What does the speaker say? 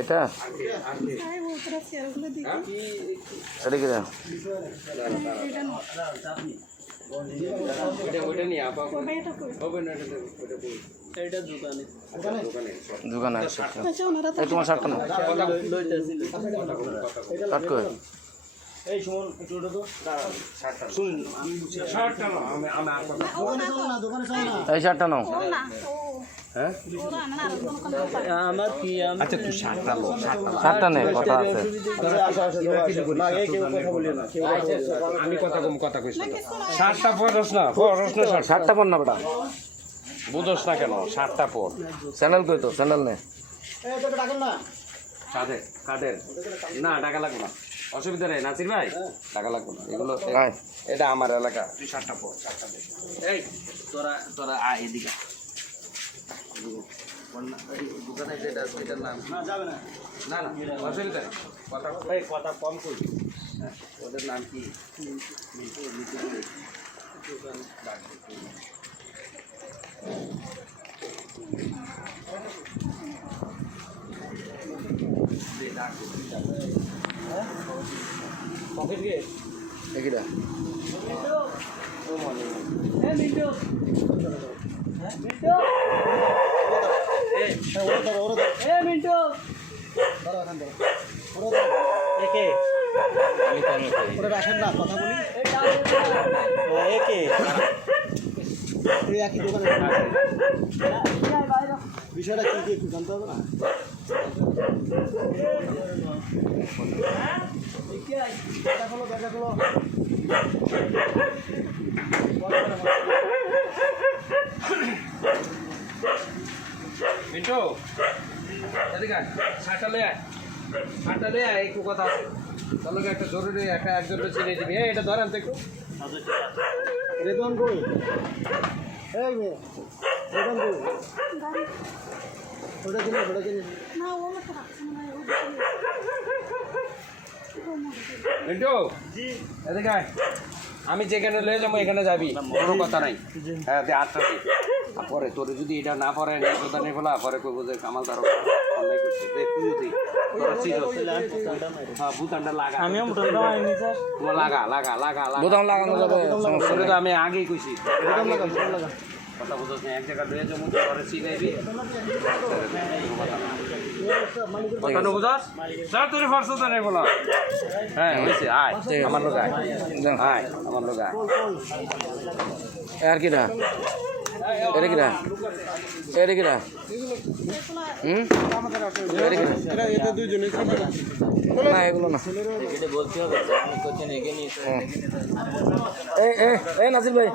এটা এটা কি দোকানে তোমার শার্টটা না কাট করে এই শুনুন একটু ওটা তো শুনুন আমি শার্টটা নাও এই শার্টটা নাও হ্যাঁ আমার কি আচ্ছা তুই শার্টটা নে কথা আছে আমি কথা কইছি শার্টটা পরছ না শার্টটা পর না বেটা বুঝছ না কেন শার্টটা পর স্যান্ডেল কই তো স্যান্ডেল নে এই তোকে ডাকেন না কাদের না টাকা লাগবে না অসুবিধা নেই নাসির ভাই টাকা লাগবে না এগুলো এটা আমার এলাকা তুই শার্টটা পর শার্টটা দে এই তোরা আয় এদিকে দোকানে যেটা এটার নাম না যাবে না না না অসুবিধা নেই কথা কম করি ওদের নাম কি পকেট গে একিটা ও মনে এ মিন্টু মিন্টু এ মিন্টু ধরো এখান থেকে একে আমি কোন ওরে রাখেন না কথা বলি একে এই একই দোকানে বিষয়টা কি একটু জানতে হবে না মিন্টু এদিকে শার্টটা লয়ে আয় একটু কথা আছে চলো একটা জরুরি একজনকে চিনে দিবি এটা ধরেন তো একটু রেদন কই এই মেয়ে রেদন কই ওটা দিন না ও মত রাখছ না মিন্টু জি এদিকে আয় আমি যেখানে লয়ে যাবো এখানে যাবি কোনো কথা নাই হ্যাঁ দে 8টা পরে তোর যদি এটা না পরে কথা নেই বলা পরে কইব যে কামাল তার অনলাইন করছে দেখ তুই দি হ্যাঁ বুতানটা লাগা আমিও বুতানটা আইনি স্যার ও লাগা বুতান লাগানো যাবে সমস্যা তো আমি আগেই কইছি বুতান লাগা কথা বুঝছ না এক জায়গা লয়ে যাবো পরে সিগাইবি কথা না বুঝছ স্যার তোর ফারসো তো নেই বলা হ্যাঁ হইছে আয় আমার লোক আয় আমার লোক আয় আর কিরা এটা কিরা এটা দুইজনে না এগুলো না এটা বলতে হবে আমি কোচিং এগিয়ে নিয়েছি এই নাজির ভাই